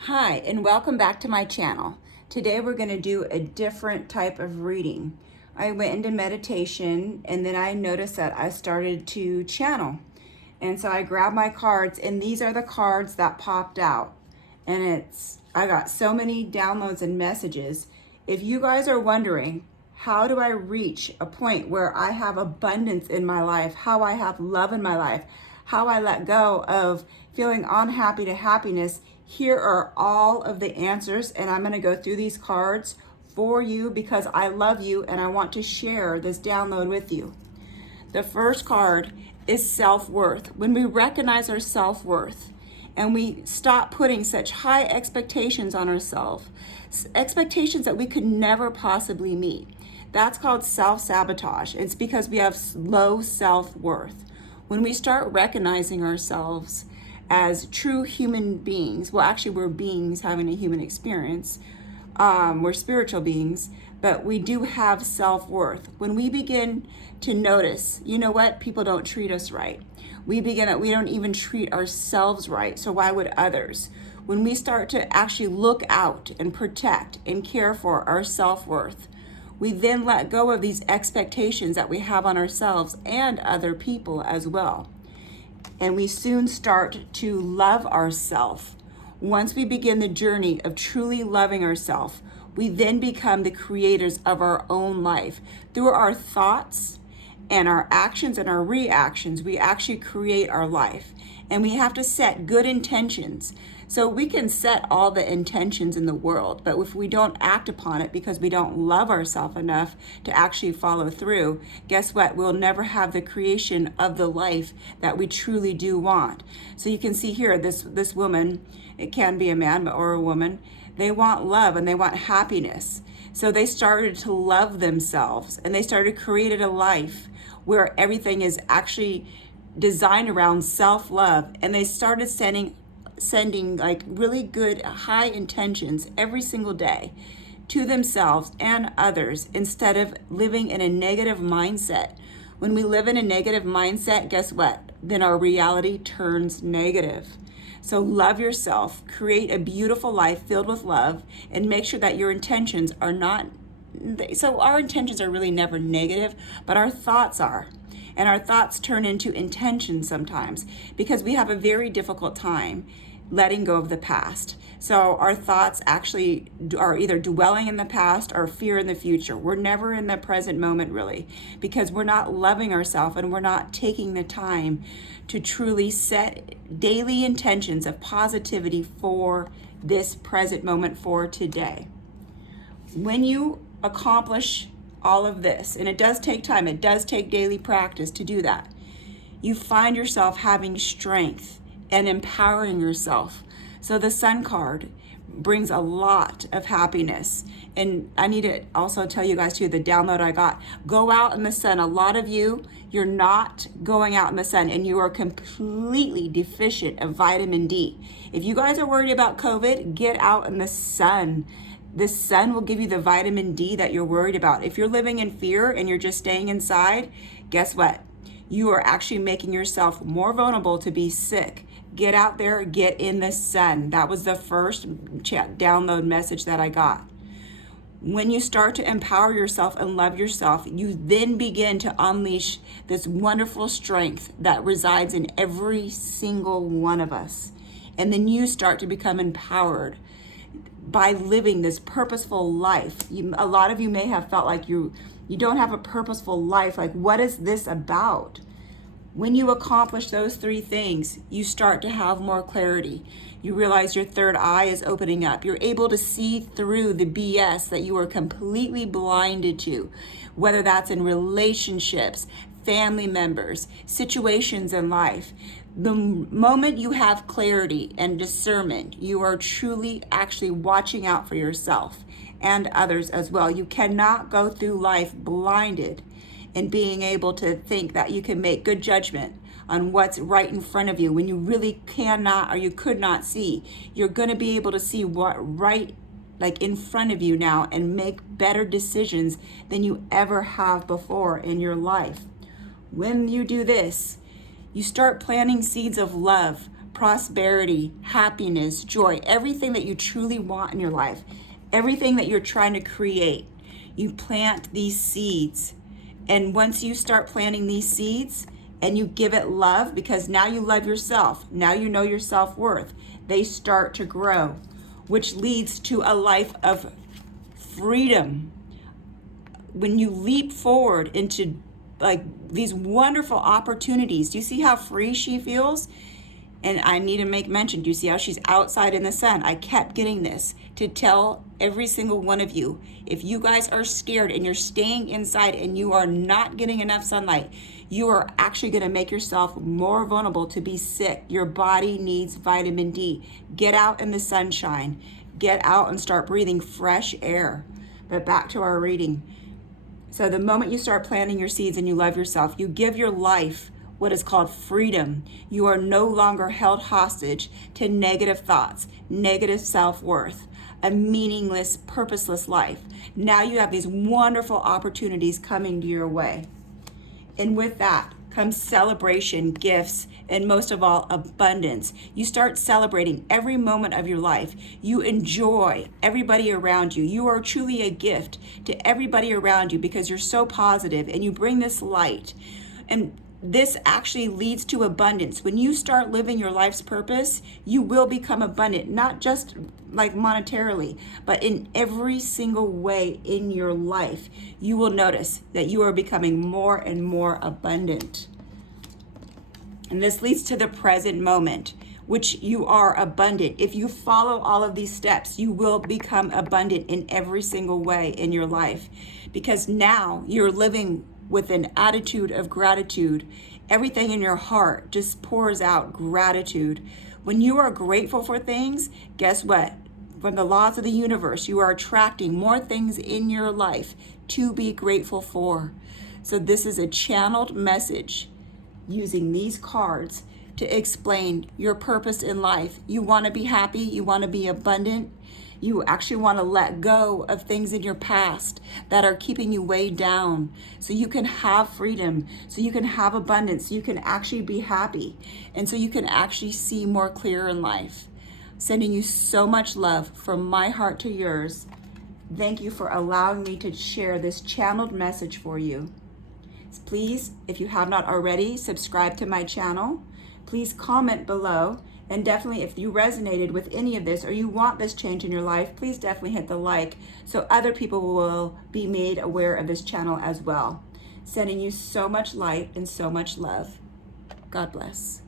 Hi, and welcome back to my channel. Today we're going to do a different type of reading. I went into meditation and then I noticed that I started to channel. And so I grabbed my cards, and these are the cards that popped out. And I got so many downloads and messages. If you guys are wondering, how do I reach a point where I have abundance in my life, how I have love in my life, how I let go of feeling unhappy to happiness, here are all of the answers, and I'm going to go through these cards for you because I love you and I want to share this download with you. The first card is self-worth. When we recognize our self-worth and we stop putting such high expectations on ourselves, expectations that we could never possibly meet, that's called self-sabotage. It's because we have low self-worth. When we start recognizing ourselves as true human beings, well, actually we're beings having a human experience, we're spiritual beings, but we do have self-worth. When we begin to notice, you know what, people don't treat us right. We don't even treat ourselves right, so why would others? When we start to actually look out and protect and care for our self-worth, we then let go of these expectations that we have on ourselves and other people as well. And we soon start to love ourselves. Once we begin the journey of truly loving ourselves, we then become the creators of our own life. Through our thoughts and our actions and our reactions, we actually create our life. And we have to set good intentions. So we can set all the intentions in the world, but if we don't act upon it because we don't love ourselves enough to actually follow through, guess what? We'll never have the creation of the life that we truly do want. So you can see here, this woman, it can be a man or a woman, they want love and they want happiness. So they started to love themselves and they started creating a life where everything is actually designed around self-love, and they started sending like really good high intentions every single day to themselves and others instead of living in a negative mindset. When we live in a negative mindset, guess what? Then our reality turns negative. So love yourself, create a beautiful life filled with love, and make sure that your intentions are not, so our intentions are really never negative, but our thoughts are. And our thoughts turn into intentions sometimes because we have a very difficult time letting go of the past. So our thoughts actually are either dwelling in the past or fear in the future. We're never in the present moment really because we're not loving ourselves and we're not taking the time to truly set daily intentions of positivity for this present moment, for today. When you accomplish all of this, and it does take time, it does take daily practice to do that, you find yourself having strength and empowering yourself. So the Sun card brings a lot of happiness. And I need to also tell you guys too, the download I got, go out in the sun. A lot of you, you're not going out in the sun and you are completely deficient of vitamin D. If you guys are worried about COVID, get out in the sun. The sun will give you the vitamin D that you're worried about. If you're living in fear and you're just staying inside, guess what? You are actually making yourself more vulnerable to be sick. Get out there, get in the sun. That was the first download message that I got. When you start to empower yourself and love yourself, you then begin to unleash this wonderful strength that resides in every single one of us. And then you start to become empowered by living this purposeful life. A lot of you may have felt like you don't have a purposeful life. Like, what is this about? When you accomplish those three things, you start to have more clarity. You realize your third eye is opening up. You're able to see through the BS that you were completely blinded to, whether that's in relationships, family members, situations in life. The moment you have clarity and discernment, you are truly actually watching out for yourself and others as well. You cannot go through life blinded and being able to think that you can make good judgment on what's right in front of you when you really cannot or you could not see. You're going to be able to see what right like in front of you now and make better decisions than you ever have before in your life. When you do this, you start planting seeds of love, prosperity, happiness, joy, everything that you truly want in your life, everything that you're trying to create. You plant these seeds. And once you start planting these seeds and you give it love, because now you love yourself, now you know your self-worth, they start to grow, which leads to a life of freedom. When you leap forward into like these wonderful opportunities, do you see how free she feels? And I need to make mention, do you see how she's outside in the sun? I kept getting this to tell every single one of you, if you guys are scared and you're staying inside and you are not getting enough sunlight, you are actually going to make yourself more vulnerable to be sick. Your body needs vitamin D. Get out in the sunshine. Get out and start breathing fresh air. But back to our reading. So the moment you start planting your seeds and you love yourself, you give your life what is called freedom. You are no longer held hostage to negative thoughts, negative self-worth, a meaningless, purposeless life. Now you have these wonderful opportunities coming to your way. And with that comes celebration, gifts, and most of all, abundance. You start celebrating every moment of your life. You enjoy everybody around you. You are truly a gift to everybody around you because you're so positive and you bring this light. And this actually leads to abundance. When you start living your life's purpose, you will become abundant, not just like monetarily, but in every single way in your life. You will notice that you are becoming more and more abundant. And this leads to the present moment, which you are abundant. If you follow all of these steps, you will become abundant in every single way in your life, because now you're living with an attitude of gratitude. Everything in your heart just pours out gratitude. When you are grateful for things, guess what? From the laws of the universe, you are attracting more things in your life to be grateful for. So this is a channeled message using these cards to explain your purpose in life. You want to be happy, you want to be abundant, you actually want to let go of things in your past that are keeping you weighed down so you can have freedom, so you can have abundance, so you can actually be happy, and so you can actually see more clear in life. Sending you so much love from my heart to yours. Thank you for allowing me to share this channeled message for you. Please, if you have not already, subscribe to my channel. Please comment below. And definitely, if you resonated with any of this or you want this change in your life, please definitely hit the like so other people will be made aware of this channel as well. Sending you so much light and so much love. God bless.